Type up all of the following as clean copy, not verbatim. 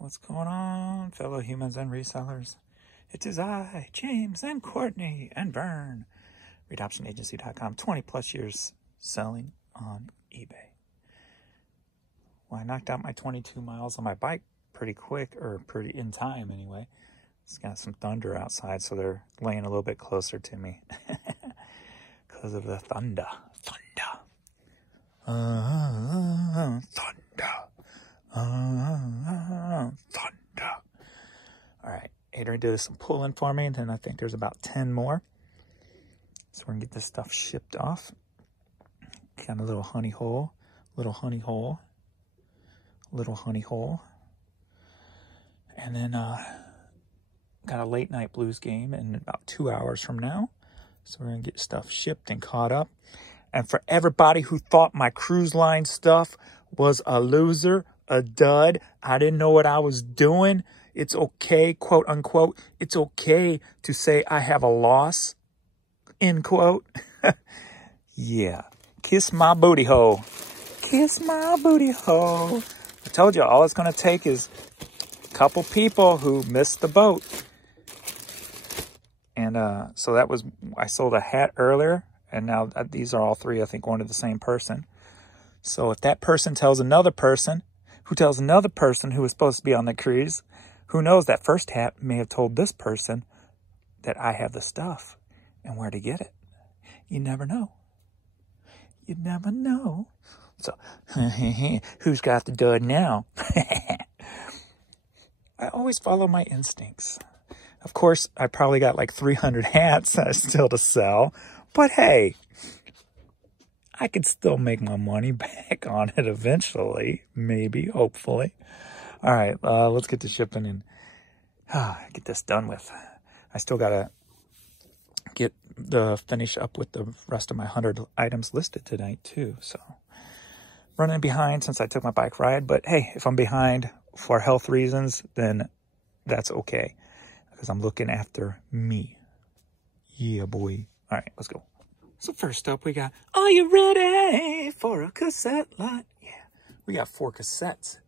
What's going on, fellow humans and resellers? It is I, James, and Courtney, and Vern. ReadOptionAgency.com, 20 plus years selling on eBay. Well, I knocked out my 22 miles on my bike pretty quick, or pretty in time anyway. It's got some thunder outside, so they're laying a little bit closer to me because of the thunder. Thunder. Thunder. All right, Adrian did some pulling for me, and then I think there's about 10 more. So we're gonna get this stuff shipped off. Got a little honey hole, little honey hole, little honey hole. And then got a late night blues game in about 2 hours from now. So we're gonna get stuff shipped and caught up. And for everybody who thought my cruise line stuff was a loser, a dud, I didn't know what I was doing, it's okay, quote unquote, it's okay to say I have a loss, end quote. Yeah, kiss my booty hole. Kiss my booty hole. I told you, all it's going to take is a couple people who missed the boat. And so that was, I sold a hat earlier, and now these are all three, I think, one to the same person. So if that person tells another person, who tells another person who was supposed to be on the cruise, who knows, that first hat may have told this person that I have the stuff and where to get it. You never know. You never know. So, who's got the dud now? I always follow my instincts. Of course, I probably got like 300 hats still to sell, but hey, I could still make my money back on it eventually, maybe, hopefully. All right, let's get to shipping and get this done with. I still gotta finish up with the rest of my 100 items listed tonight too. So running behind since I took my bike ride, but hey, if I'm behind for health reasons, then that's okay because I'm looking after me. Yeah, boy. All right, let's go. So first up, we got, are you ready for a cassette lot? Yeah, we got 4 cassettes.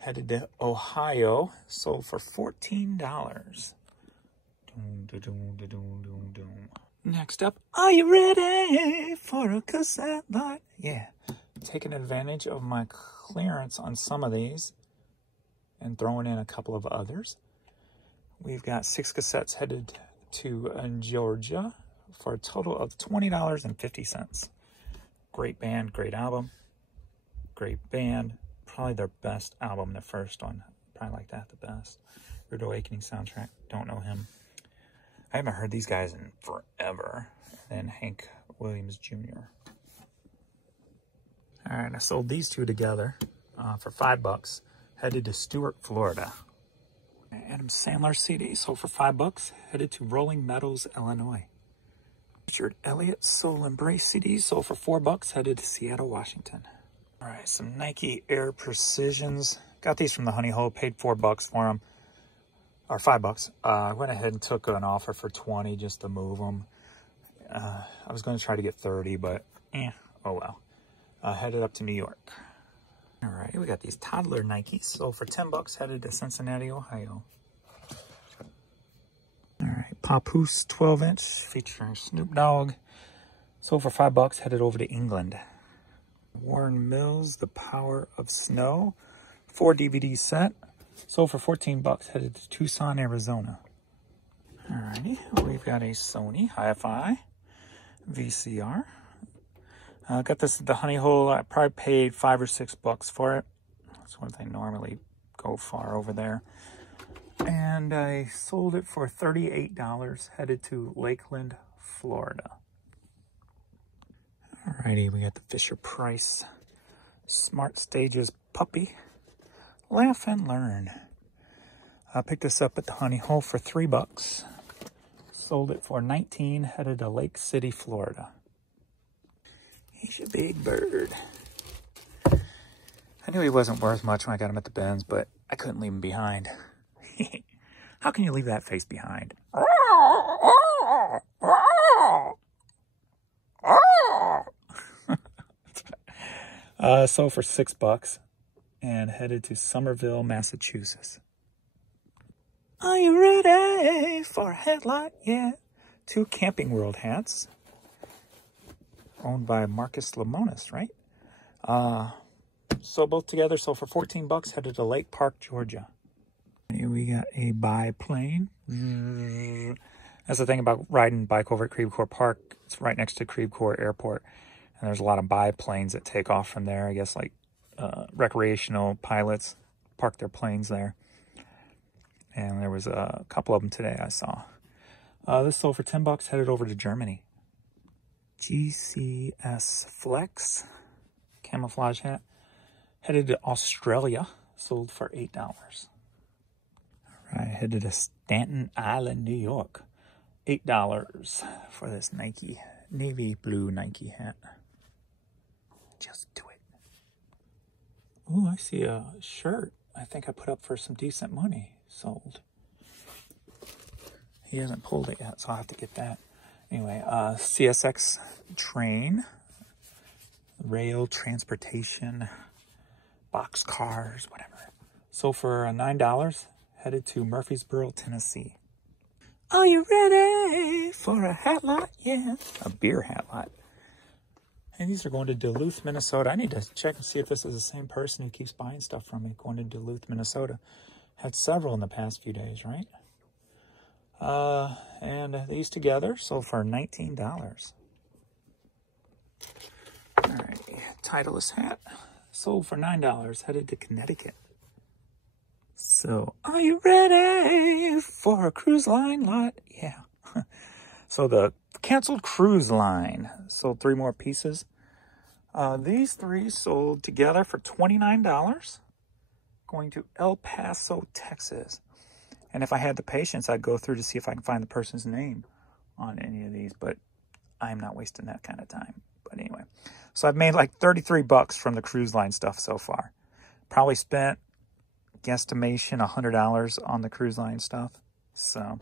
Headed to Ohio, sold for $14. Next up, are you ready for a cassette lot? Yeah, taking advantage of my clearance on some of these and throwing in a couple of others. We've got 6 cassettes headed to Georgia for a total of $20.50. Great band, great album, great band. Probably their best album, the first one. Probably like that the best. Rude Awakening soundtrack. Don't know him. I haven't heard these guys in forever. And then Hank Williams Jr. All right, I sold these two together for $5. Headed to Stuart, Florida. Adam Sandler CD sold for $5. Headed to Rolling Meadows, Illinois. Richard Elliott Soul Embrace CD sold for $4. Headed to Seattle, Washington. All right, some Nike Air Precisions. Got these from the Honey Hole, paid $4 for them, or $5. I went ahead and took an offer for 20 just to move them. I was going to try to get 30, but oh well. Headed up to New York. All right, we got these toddler Nikes, sold for $10, headed to Cincinnati, Ohio. All right, Papoose 12-inch featuring Snoop Dogg, sold for $5, headed over to England. Warren Mills, The Power of Snow, 4 DVD set, sold for $14, headed to Tucson, Arizona. Alrighty, we've got a Sony Hi-Fi VCR. Got this at the Honey Hole. I probably paid $5 or $6 for it. That's what they normally go far over there. And I sold it for $38, headed to Lakeland, Florida. Alrighty, we got the Fisher-Price Smart Stages Puppy. Laugh and Learn. I picked this up at the Honey Hole for $3. Sold it for $19, headed to Lake City, Florida. He's a big bird. I knew he wasn't worth much when I got him at the bins, but I couldn't leave him behind. How can you leave that face behind? Sold for $6. and headed to Somerville, Massachusetts. Are you ready for a headlight? Yeah. 2 Camping World hats. Owned by Marcus Lemonis, right? So both together, so for 14 bucks, headed to Lake Park, Georgia. Here we got a biplane. That's the thing about riding bike over at Creve Coeur Park. It's right next to Creve Coeur Airport. And there's a lot of biplanes that take off from there. I guess like recreational pilots park their planes there. And there was a couple of them today I saw. This sold for 10 bucks, headed over to Germany. GCS Flex camouflage hat. Headed to Australia, sold for $8. All right, headed to Staten Island, New York. $8 for this Nike, navy blue Nike hat. Just do it. Ooh, I see a shirt I think I put up for some decent money. Sold. He hasn't pulled it yet, so I'll have to get that. Anyway, CSX train, rail transportation, box cars, whatever. So for $9, headed to Murfreesboro, Tennessee. Are you ready for a hat lot? Yeah, a beer hat lot. And these are going to Duluth, Minnesota. I need to check and see if this is the same person who keeps buying stuff from me. Going to Duluth, Minnesota. Had several in the past few days, right? And these together sold for $19. All right, Titleist hat sold for $9. Headed to Connecticut. So, are you ready for a cruise line lot? Yeah. So the canceled cruise line sold 3 more pieces. These 3 sold together for $29. Going to El Paso, Texas. And if I had the patience, I'd go through to see if I can find the person's name on any of these, but I'm not wasting that kind of time. But anyway, so I've made like 33 bucks from the cruise line stuff so far. Probably spent, guesstimation, $100 on the cruise line stuff. So,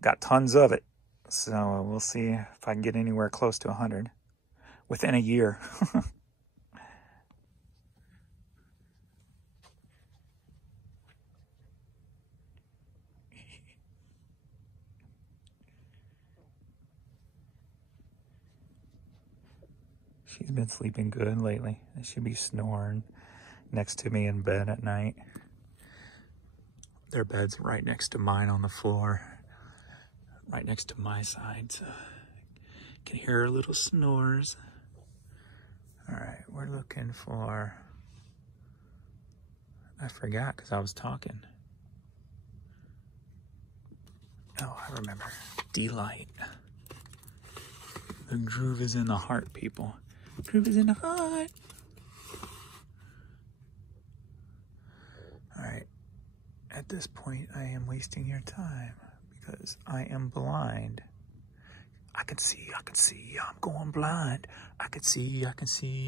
got tons of it. So we'll see if I can get anywhere close to 100 within a year. She's been sleeping good lately. She'd be snoring next to me in bed at night. Their bed's right next to mine on the floor, right next to my side, so I can hear her little snores. All right, we're looking for, I forgot because I was talking. Oh, I remember. Delight. The groove is in the heart, people. Groove is in the heart. All right. At this point, I am wasting your time because I am blind. I can see, I'm going blind. I can see,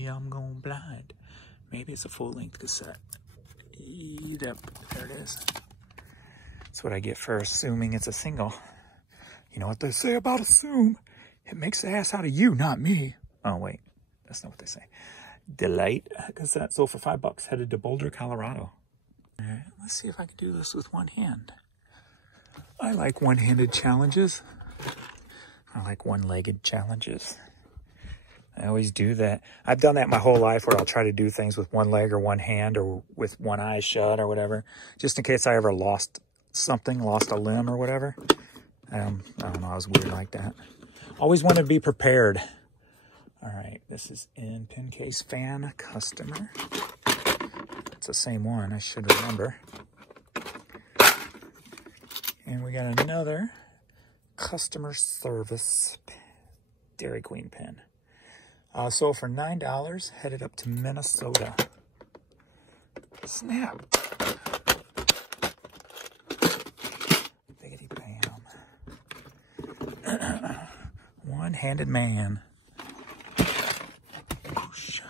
I'm going blind. Maybe it's a full-length cassette. Yep, there it is. That's what I get for assuming it's a single. You know what they say about assume? It makes the ass out of you, not me. Oh, wait. That's not what they say. Delight cassette sold for $5. Headed to Boulder, Colorado. All right, let's see if I can do this with one hand. I like one-handed challenges. I like one-legged challenges. I always do that. I've done that my whole life where I'll try to do things with one leg or one hand or with one eye shut or whatever, just in case I ever lost something, lost a limb or whatever. I don't know, I was weird like that. Always want to be prepared. All right, this is in Pin Case Fan Customer. It's the same one, I should remember. And we got another customer service Dairy Queen pen. Sold for $9, headed up to Minnesota. Snap. Biggity bam. One-handed man. Whoosh.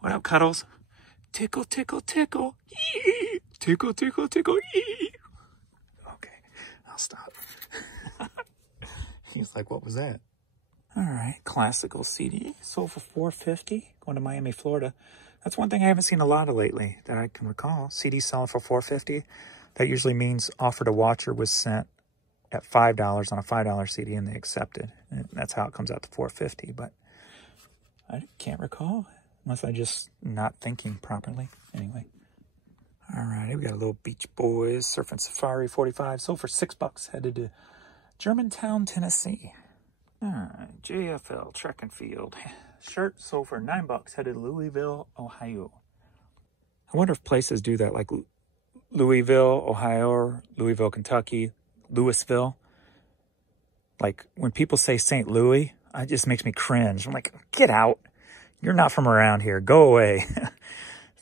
What up, Cuddles? Tickle, tickle, tickle. Yee. Tickle, tickle, tickle. Yee. Okay, I'll stop. He's like, what was that? All right, classical CD. Sold for $4.50. Going to Miami, Florida. That's one thing I haven't seen a lot of lately that I can recall. CD selling for $4.50. That usually means offer to watcher was sent at $5 on a $5 CD and they accepted. And that's how it comes out to $4.50. But I can't recall unless I'm just not thinking properly. Anyway. All right, we got a little Beach Boys Surfing Safari 45. Sold for $6. Headed to Germantown, Tennessee. All right, JFL Track and Field. Shirt sold for $9. Headed to Louisville, Ohio. I wonder if places do that, like Louisville, Ohio, or Louisville, Kentucky, Louisville. Like when people say St. Louis, it just makes me cringe. I'm like, get out. You're not from around here. Go away.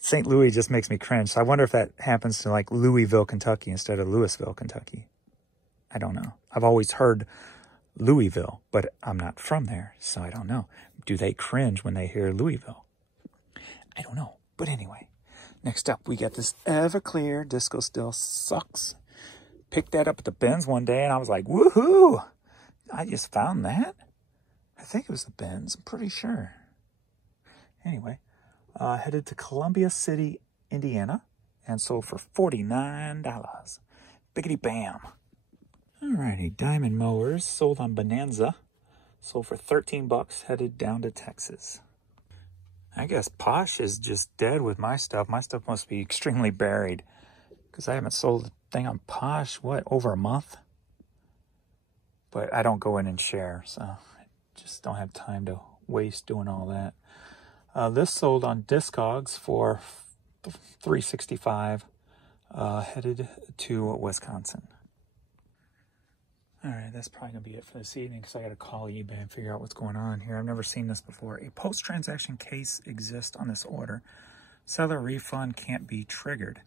St. Louis just makes me cringe. So I wonder if that happens to like Louisville, Kentucky instead of Louisville, Kentucky. I don't know. I've always heard Louisville, but I'm not from there, so I don't know. Do they cringe when they hear Louisville? I don't know. But anyway, next up we got this Everclear Disco Still Sucks. Picked that up at the Benz one day and I was like, woohoo! I just found that. I think it was the Benz. I'm pretty sure. Anyway. Headed to Columbia City, Indiana, and sold for $49. Biggity bam. Alrighty, Diamond Mowers sold on Bonanza. Sold for $13, headed down to Texas. I guess Posh is just dead with my stuff. My stuff must be extremely buried because I haven't sold a thing on Posh, what, over a month? But I don't go in and share, so I just don't have time to waste doing all that. This sold on Discogs for $365, headed to Wisconsin. All right, that's probably going to be it for this evening because I got to call eBay and figure out what's going on here. I've never seen this before. A post-transaction case exists on this order. Seller refund can't be triggered.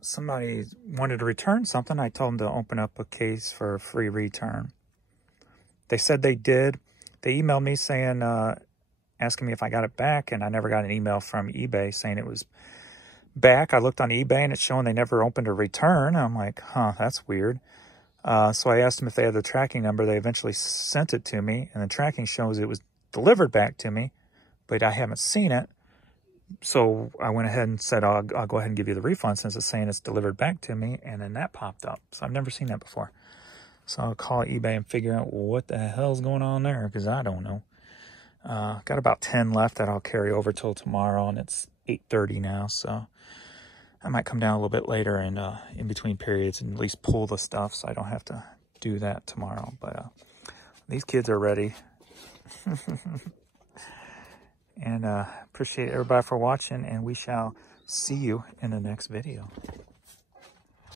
Somebody wanted to return something. I told them to open up a case for a free return. They said they did. They emailed me saying... asking me if I got it back, and I never got an email from eBay saying it was back. I looked on eBay, and it's showing they never opened a return. I'm like, huh, that's weird. So I asked them if they had the tracking number. They eventually sent it to me, and the tracking shows it was delivered back to me, but I haven't seen it. So I went ahead and said, I'll go ahead and give you the refund since it's saying it's delivered back to me, and then that popped up. So I've never seen that before. So I'll call eBay and figure out what the hell's going on there, because I don't know. Got about 10 left that I'll carry over till tomorrow, and it's 8:30 now, so I might come down a little bit later and in between periods and at least pull the stuff so I don't have to do that tomorrow. But these kids are ready. And appreciate everybody for watching, and we shall see you in the next video.